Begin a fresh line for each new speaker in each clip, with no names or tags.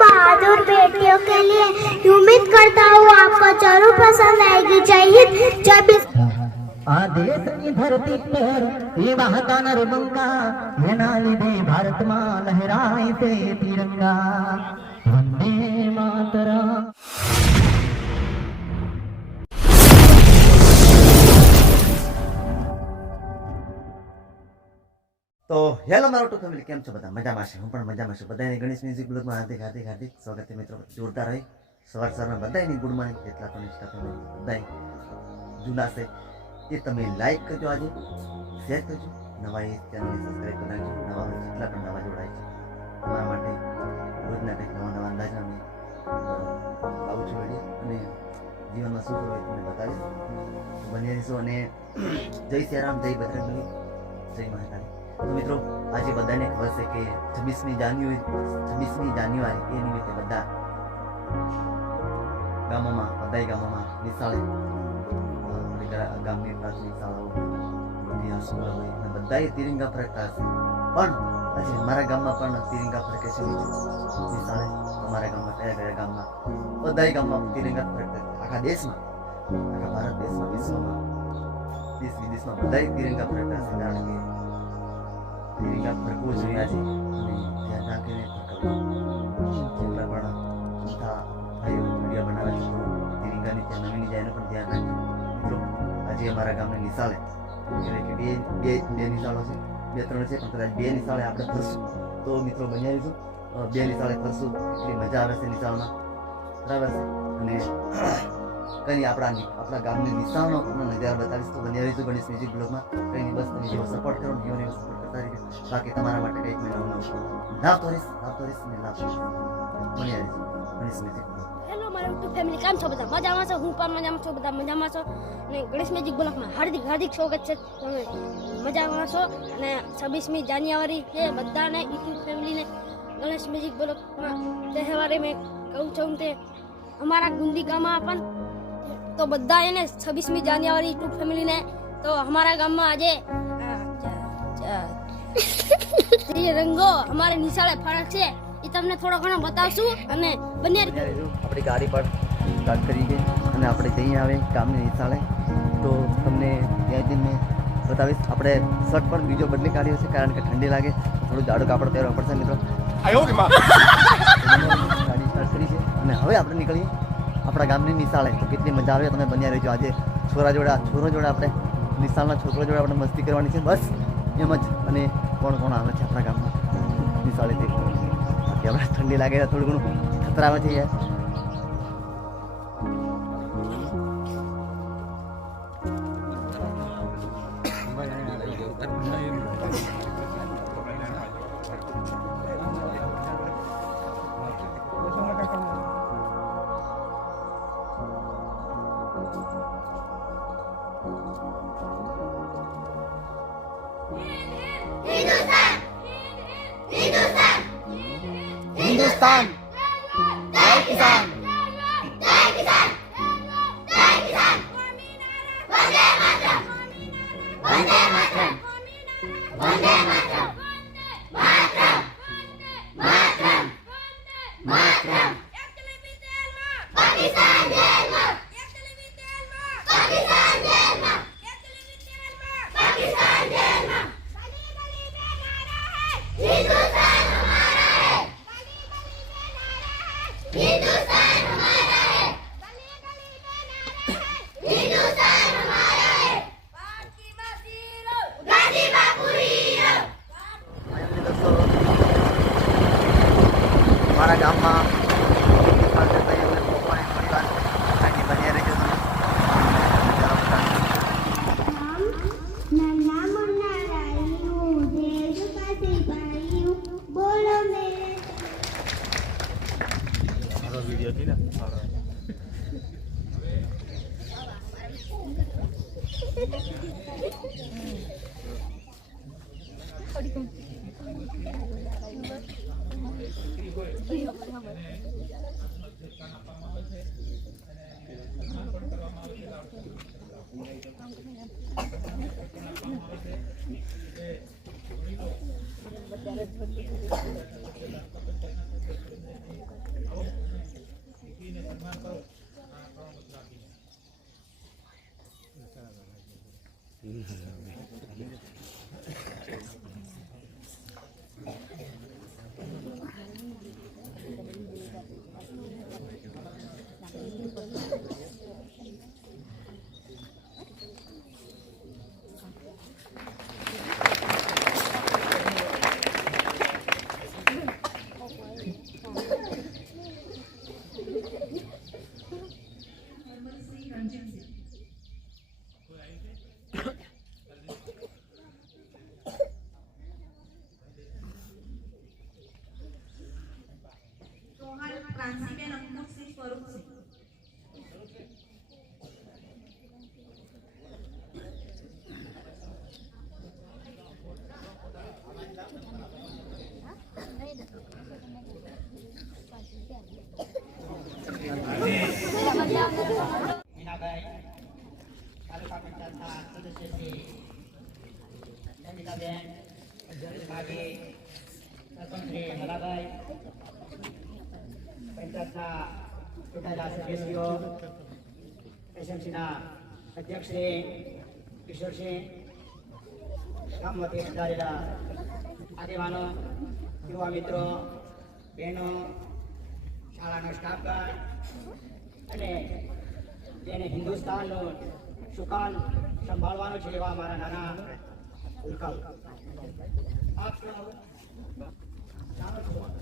बहादुर बेटियों के लिए उम्मीद करता हूँ आपको ज़रूर पसंद आएगी। चाहिए जब इस आदेश
की धरती पर ये महादानर बंगा ये नाली दे भारत माँ लहराई से तिरंगा। वंदे मातरा
તો હેલો, મારો ટુ ફેમિલી, કેમ છો બધા? મજામાં છે. હું પણ મજામાં છું. બધાને ગણેશ મ્યુઝિક બ્લોગમાં હાર્દિક હાર્દિક હાર્દિક સ્વાગત મિત્રો. જોરદાર હોય. સવાર સવારમાં બધાની ગુડ મોર્નિંગ. જેટલા પણ ઇન્સ્ટા બધા જૂના છે. એ તમે લાઈક કરજો આજે. શેર કરજો. નવા એ ચેનલને સબસ્ક્રાઈબ કરી નવા જેટલા પણ નવા જોડાય છે. તમારા માટે રોજના કંઈક નવા નવા અંદાજમાં અમે આવું છું અને જીવનમાં શું કરવું તમને બતાવીશ. બની રહીશું અને જય સિયારામ જય બજરંગબલી, જય મહાકાળી. મિત્રો, આજે બધાને ખબર છે કે છવ્વીસમી જાન્યુઆરી છવ્વીસમી જાન્યુઆરી એ નિમિત્તે બધા ગામોમાં બધા ગામોમાં નિશાળે ગામની પ્રાથમિક શાળાઓ અને બધાએ તિરંગા ફરકતા હશે. પણ આજે અમારા ગામમાં પણ તિરંગા ફરકે છે નિશાળે તમારા ગામમાં, કયા કયા ગામમાં? બધા ગામમાં તિરંગા ફરકતા. આખા દેશમાં, આખા ભારત દેશમાં, વિશ્વમાં, દેશ વિદેશમાં બધા તિરંગા ફરકતા છે કારણ કે તિરંગા ફરકવું જોયા છે અને ધ્યાન રાખીને ફરકવું જેટલા પણ મોટા ભાઈઓ વીડિયો બનાવે છે તો તિરંગાની જે નવીની જાય એનું પણ ધ્યાન રાખજો મિત્રો આજે અમારા ગામને નિશાળે એટલે કે બે બે બે નિશાળો છે બે ત્રણ છે પણ કદાચ બે નિશાળે આપણે ફરશું તો મિત્રો બની આવીશું અ, બે નિશાળે ફરશું એટલી મજા આવે છે નિશાળમાં બરાબર છે અને કઈ આપણા આપણા ગામની નિશાનો તમને નજારો બતાવીશ તો બન્યા આવીશું ગણેશ મ્યુઝિક બ્લોગમાં. કંઈ બસ તમે જેવો સપોર્ટ કરો ને એવો સપોર્ટ કરતા રહીશ બાકી તમારા માટે કંઈક મેં નવું લાભ લાવતો લાભ લાવતો ને લાભ બન્યા બની ગણેશ મ્યુઝિક બ્લોગ.
છો હું પણ મજામાં છો, બધા મજામાં છો? અને ગણેશ મેજિક બ્લોકમાં હાર્દિક હાર્દિક સ્વાગત છે. મજામાં છો? અને છવ્વીસમી જાન્યુઆરી છે બધાને યુટ્યુબ ફેમિલીને ગણેશ મેજિક બ્લોકમાં તહેવારે મેં કહું છું તે અમારા ગુંદી ગામમાં પણ તો બધા એને છવ્વીસમી જાન્યુઆરી યુટ્યુબ ફેમિલીને તો અમારા ગામમાં આજે રંગો અમારે નિશાળે ફરક છે એ તમને થોડો ઘણો બતાવશું અને બંને
આપણી ગાડી પર સ્ટાર્ટ કરી ગઈ અને આપણે જઈએ આવે ગામની નિશાળે. તો તમને ત્યાં જઈને બતાવીશ. આપણે શર્ટ પણ બીજો બદલી કાઢ્યો છે કારણ કે ઠંડી લાગે. થોડું જાડું કાપડ પહેરવા પડશે મિત્રો. ગાડી સ્ટાર્ટ કરી છે. અને હવે આપણે નીકળીએ આપણા ગામની નિશાળે તો કેટલી મજા આવે તમે બન્યા રહેજો. આજે છોરા જોડા, છોરો જોડે આપણે નિશાળના છોકરો જોડે આપણે મસ્તી કરવાની છે. બસ, એમ જ. અને કોણ કોણ આવે છે આપણા ગામમાં? નિશાળેથી બાકી આપણે ઠંડી લાગે થોડું ઘણું ખતરા આવે છે યાર.
Pakistan. Jai Kisan. Jai Kisan. Jai Kisan. ગામમાં નિશાળ
બધા
એસએમસીના અધ્યક્ષ શ્રી કિશોરસિંહ ગામમાંથી પધારેલા આગેવાનો, યુવા મિત્રો, બહેનો, શાળાના સ્ટાફગણ અને જેને હિન્દુસ્તાનનું સુકાન સંભાળવાનું છે એવા મારા નાના ઉલ્કાઓ આપ સૌ જાણો છો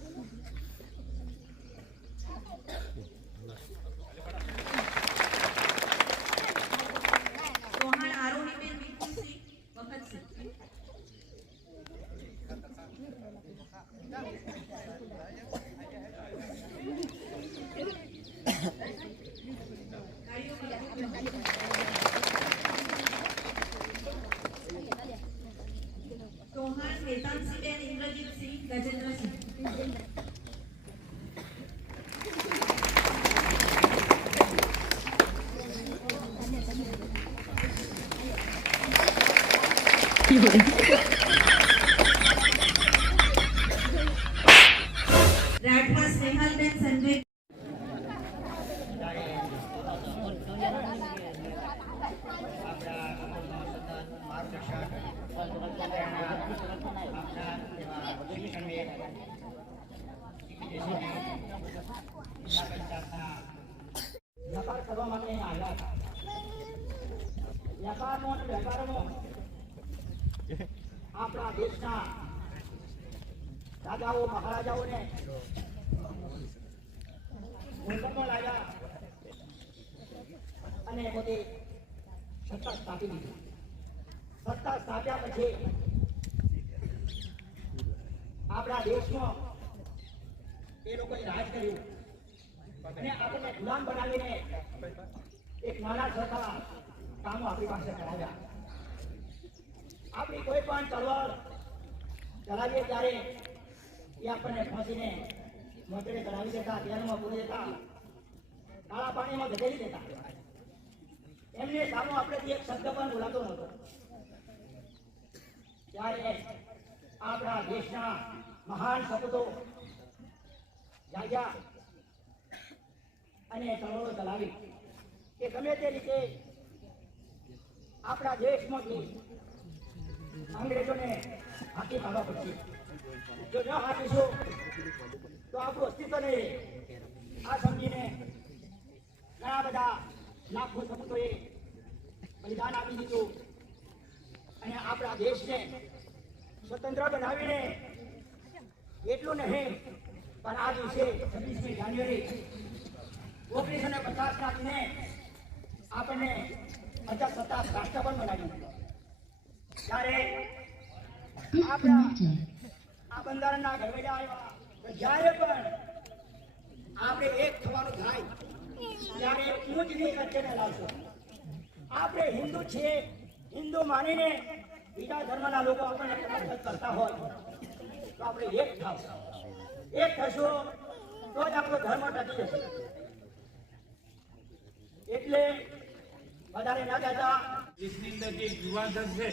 એ લોકોએ રાજ કર્યું. અને આપણને ગુલામ બનાવીને એક નાના સરખા કામો આપણી પાસે કરાવ્યા. આપણી કોઈ પણ ચળવળ ચલાવીએ ત્યારે એ આપણને ફાંસીને મોતરે ચડાવી દેતા ધ્યાનમાં પૂરી દેતા, કાળા પાણીમાં ધકેલી દેતા. એમને સામો આપણેથી એક શબ્દ પણ બોલાતો નહોતો. ત્યારે આપણા દેશના મહાન સપૂતો અને ચળવળો ચલાવી. કે ગમે તે રીતે આપણા દેશમાંથી અંગ્રેજોને હાકી પાડવા પડશે. જો ન હાકીશું તો આપણું અસ્તિત્વ નહીં આ સમજીને ઘણા બધા લાખો સપૂતોએ બલિદાન આપી દીધું. અને આપણા દેશને સ્વતંત્ર બનાવીને એટલું નહીં પણ આ દિવસે છવ્વીસમી જાન્યુઆરી ઓગણીસો ને પચાસ ના દિને આપણને પચાસ સત્તાસ રાષ્ટ્ર પણ બનાવ્યું. ત્યારે આપણા આ બંધારણના ઘડવૈયા આવ્યા. તો જ્યારે પણ આપણે એક થવાનું થાય ત્યારે ઊંચ નીચ વચ્ચેને લાવશો. આપણે હિન્દુ છીએ હિન્દુ માનીને બીજા ધર્મના લોકો આપણને કરતા હોય તો આપણે એક થાવ. એક થશો તો જ આપણો ધર્મ ટકી જશે. એટલે વધારે ના કહેતા
દેશની અંદર જે યુવાધન છે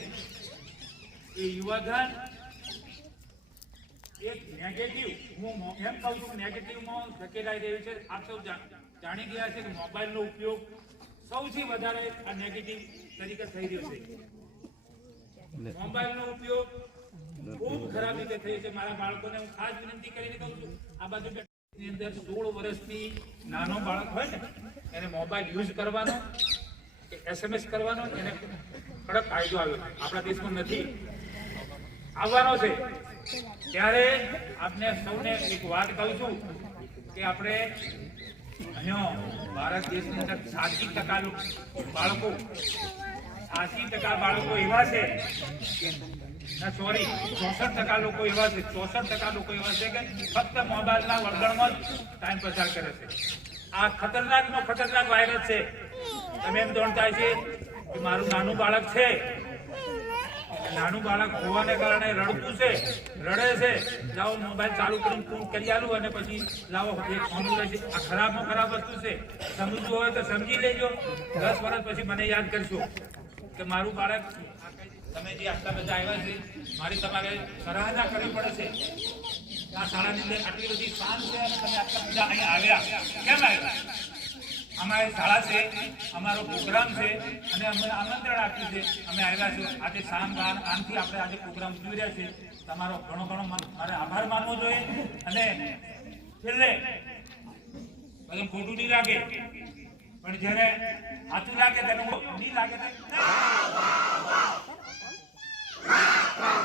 એ યુવાધન એક નેગેટિવ હું એમ કહું છું નેગેટિવમાં ધકેલાઈ રહ્યું છે. આપ સૌ જાણી ગયા છે કે મોબાઈલનો ઉપયોગ સૌથી વધારે આ નેગેટિવ તરીકે થઈ રહ્યો છે. મોબાઈલનો ઉપયોગ ખૂબ ખરાબ રીતે થઈ છે. મારા બાળકોને હું ખાસ વિનંતી કરીને કહું છું, આ બાજુ અંદર સોળ વર્ષથી નાનો બાળક હોય ને, એને મોબાઈલ યુઝ કરવાનો એસએમએસ કરવાનો, એને કડક કાયદો આવ્યો આપણા દેશમાં નથી. આવવાનો છે. ત્યારે આપને સૌને એક વાત કહું છું કે આપણે અહીંયા ભારત દેશની અંદર સાતી ટકા બાળકો સાતી ટકા બાળકો એવા છે ના સોરી ચોસઠ ટકા લોકો એવા છે. ચોસઠ ટકા લોકો એવા છે કે ફક્ત મોબાઈલના વળગણમાં જ ટાઈમ પસાર કરે છે. આ ખતરનાક નો ખતરનાક વાયરસ છે. તમે એમ જાણતા છે કે મારું નાનું બાળક છે. નાનું બાળક હોવાને કારણે રડતું છે, રડે છે. લાવો મોબાઈલ ચાલુ કરીને ફોન કરી આલું અને પછી લાવો, એક ફોન છે. આ ખરાબમાં ખરાબ વસ્તુ છે. સમજવું હોય તો સમજી લેજો. દસ વર્ષ પછી મને યાદ કરશો કે મારું બાળક તમે જે આટલા બધા આવ્યા છે, મારી તમારે સરાહના કરવી પડે છે. આ શાળાની અંદર આટલી બધી શાંત છે અને તમે આટલા બધા અહીંયા આવ્યા. કેમ આવ્યા? અમારી શાળા છે, અમારો પ્રોગ્રામ છે અને અમે આમંત્રણ આપ્યું છે. અમે આવ્યા છો આજે શામ ગાન આનથી આપણે આજે પ્રોગ્રામ જોઈ રહ્યા છે તમારો ઘણો ઘણો મારે આભાર માનવો જોઈએ. અને છેલ્લે બધું ખોટું નહીં લાગે. પણ જ્યારે સાચું લાગે તેનું નહીં લાગે તે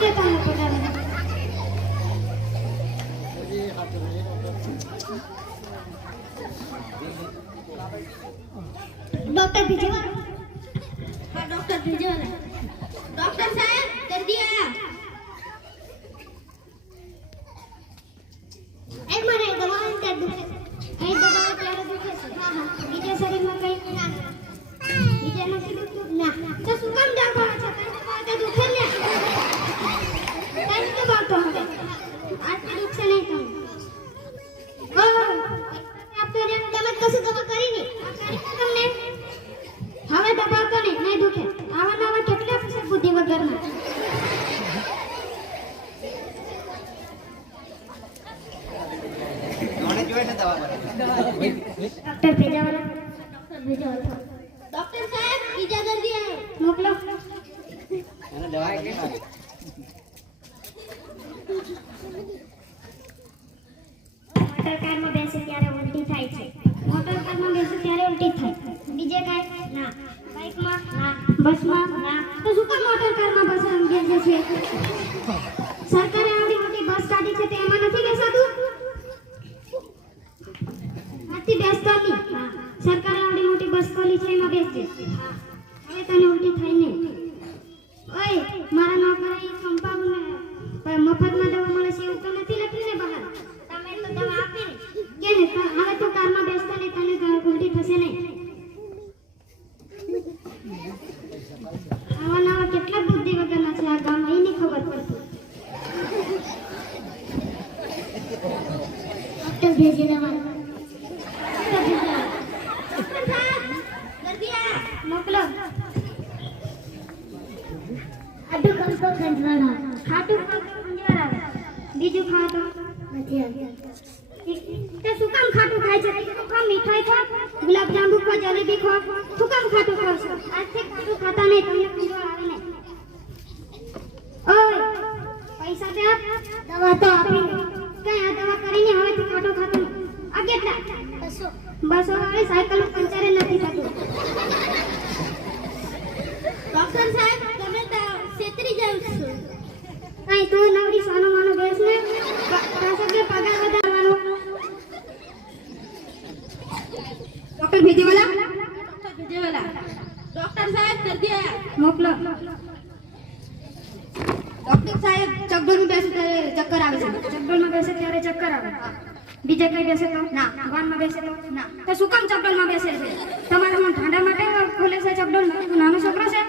કઈ કે તમને પગાર વધારે ડોક્ટર ભીજવાલા હા ડોક્ટર ભીજવાલા ડોક્ટર સાહેબ દર્દી આયા એ મને દવા અંદર દુખે છે એ દવા ત્યારે દુખે છે હા હા બીજા શરીરમાં કઈ ના બીજા નથી દુખતું ના તો શું કામ દવા છે કઈ દવા તો દુખે ને કઈ તો બાતો હવે આ દુખશે નહીં તમને ઓહ, આપતો જેમ તમે કશું દવા કરી નહીં આ કરી તો તમને હવે દબાવતો નહીં નહીં દુખે આવા નવા કેટલા છે બુદ્ધિ વગરના ડોક્ટર તેમાં બેસજે હવે તને ઉલટી થાય નહીં. ઓય મારા નોકરી સંભાવને પણ મફતમાં દવા મળે છે એવું તો નથી લખીને ને બહાર. તમે તો દવા આપી ને. કે ને હવે તો કારમાં બેસતો ને તને ઉલટી થશે નહીં. આવા નવા કેટલા બુદ્ધિ વગરના છે આ ગામમાં ની ખબર પડતી. ભેજી દેવાના આટલું કામ તો ખંજવાળા ખાટું કામ તો ખંજવાળા બીજું ખાવ તો નથી આવ્યું તે શું કામ ખાટું ખાય છે તું કામ મીઠાઈ ખા ગુલાબ જાંબુ ખા જલેબી ખા શું કામ ખાટું ખાવ છો આજથી ખાટું ખાતા નહીં તમને ખંજવાળ આવે નહીં ઓય પૈસા દે આપ. દવા તો આપી કઈ આ દવા કરીને હવેથી ખાટું ખાતું નહીં. આ કેટલા બસો બસો વાળી સાયકલ પંચરે નથી થતું ડોક્ટર સાહેબ તમે તો છેતરી જાઉં છું. કઈ તો નવરી સાનો માનો બેસ ને પાસે કે પગાર વધારવાનો? Doctor Bhejiwala doctor Bhejiwala doctor સાહેબ દર્દી આયા. મોકલો. ડોક્ટર સાહેબ ચકડોળમાં બેસે ત્યારે ચક્કર આવે છે. ચકડોળમાં બેસે ત્યારે ચક્કર આવે. બીજે કઈ બેસે તો? ના. વાનમાં બેસે તો? ના. તો શું કામ ચકડોળમાં બેસે છે? તમારા મન ઠંડા માટે ખોલે છે ચકડોળમાં તું નાનો છોકરો છે?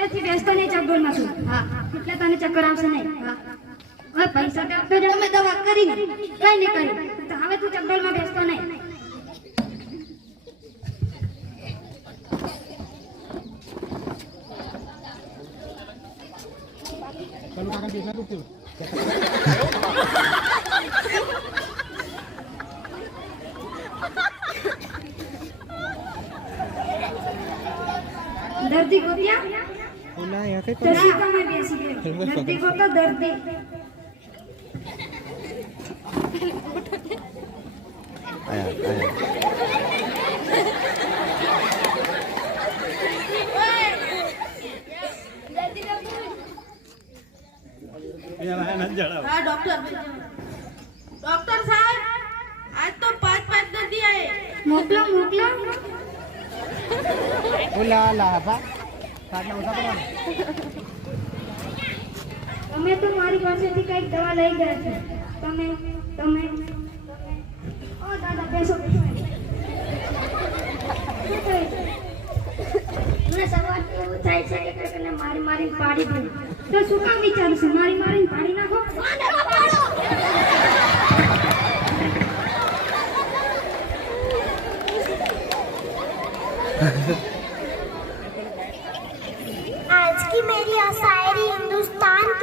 હવેથી બેસતો નહીં ચકડોળમાં છું હા એટલે તને ચક્કર આવશે નહીં. હા પૈસા તો આપતો તમે દવા કરી કઈ નહીં કરી હવે તું ચકડોળમાં બેસતો નહીં. દર્દી ગોત્યા તો શું કામે બેસી ગયો દર્દી ગોતો દર્દી
આયા આયા
હા ડોક્ટર ડોક્ટર સાહેબ આજ તો પાંચ પાંચ દર્દી આए
મોકલો મોકલો તમે તો મારી પાસેથી કંઈક દવા લઈ ગયા છે. તમે તમે. ઓ, દાદા, બેસો બેસો? મને સવારથી એવું થાય છે કે કોઈને મારી મારી પાડી દઉં તો શું કામ વિચારું છું? મારી મારી પાડી નાખો?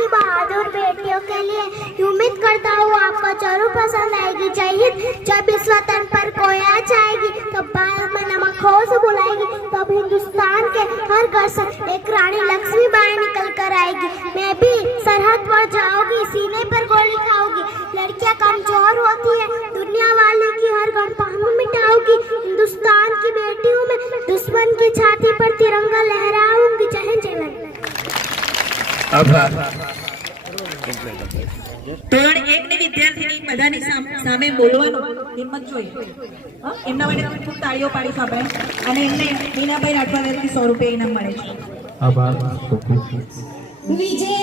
बहादुर बेटियों के लिए उम्मीद करता हूँ आपको ज़रूर पसंद आएगी। हिंद। जब इस वतन पर आ जाएगी तो बाल में नमक से बुलाएगी, तब हिंदुस्तान के हर घर से एक रानी लक्ष्मी बाई निकल कर आएगी। मैं भी सरहद पर जाऊँगी, सीने पर गोली खाऊँगी। लड़कियाँ कमज़ोर होती है, दुनिया वाले की हर गणपा में मिटाऊँगी। हिंदुस्तान की बेटियों में दुश्मन की छाती पर तिरंगा लहराऊँगी। जय जय भारत।
ધોરણ એક ની વિદ્યાર્થીની બધાની સામ- સામે બોલવાનું હિંમત જોઈએ. હા? એમના માટે તમે ખૂબ તાળીઓ પાડી આપણે અને એમને મીનાભાઈ રાઠવા તરફથી સો રૂપિયા ઇનામ મળે છે.
આભાર.
વિજય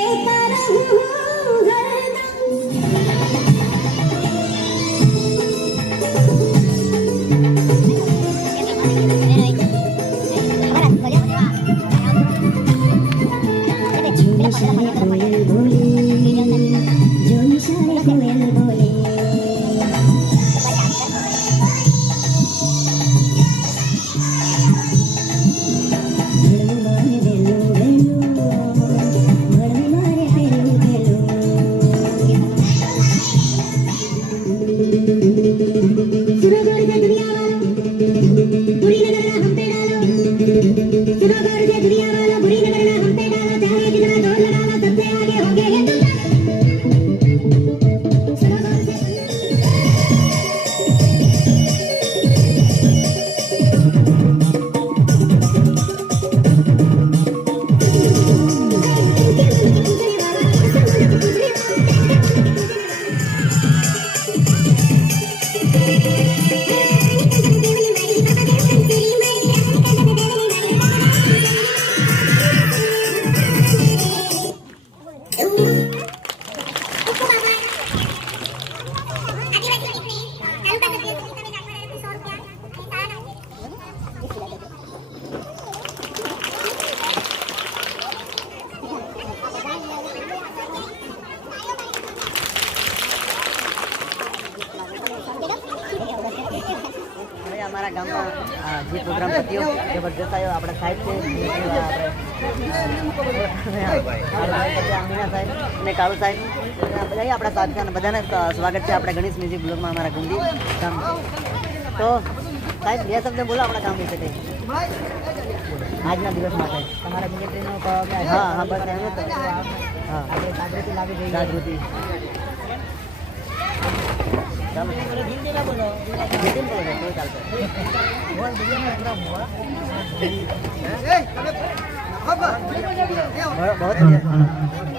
બધાને સ્વાગત છે આપણા ગણેશ મ્યુઝિક બ્લોગમાં અમારા ગુંદી ગામ તો સાહેબ બે શબ્દ બોલો આપણા ગામ વિશે કંઈ આજના દિવસ માટે તમારા મિલિટરીનો હા હા બસ એમ જ તો. હા જાગૃતિ લાવી જોઈએ જાગૃતિ ચાલો હિન્દીમાં બોલો હિન્દીમાં બોલો તો ચાલશે बहुत बहुत बढ़िया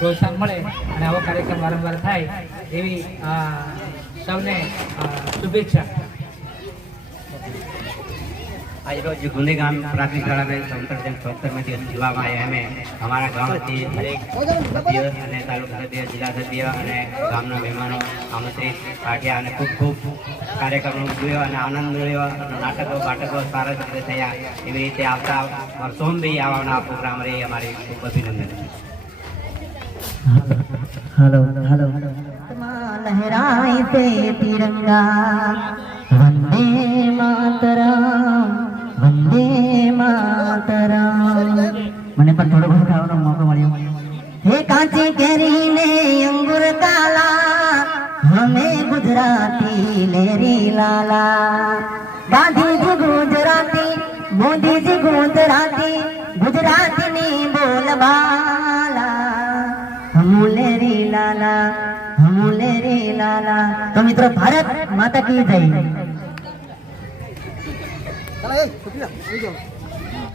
પ્રોત્સાહન મળે અને આવો કાર્યક્રમ વારંવાર થાય એવી સૌને શુભેચ્છા.
આજરોજ ગુંદીગામ પ્રાથમિક શાળા મેં સંતરજન ચોહત્તરમાંથી જીવામાં આવ્યા અમે અમારા ગામથી દરેક સભ્ય અને તાલુકા સભ્ય, જિલ્લા સભ્ય અને ગામના મહેમાનો આમંત્રિત પાઠ્યા અને ખૂબ ખૂબ કાર્યક્રમો જોયો અને આનંદ મળ્યો અને નાટકો, બાટકો સારા રીતે થયા એવી રીતે આવતા વર્ષોમાં બી આવવાના પ્રોગ્રામ રહી અમારી ખૂબ અભિનંદન
हेलो हेलो लहराए थे तिरंगा वंदे मातरम वंदे मातरम મને પણ થોડો ઘણો ખાવાનો મોકો મળ્યો હે કાચી કેરીને અંગુર કાલા હમે ગુજરાતી લેરી લાલા ગાંધીજી ગુજરાતી મોદીજી ગુજરાતી ગુજરાતીની બોલબાલા હમુલે રે લાલા હમુલે રે લાલા તો મિત્રો ભારત માતા કી જય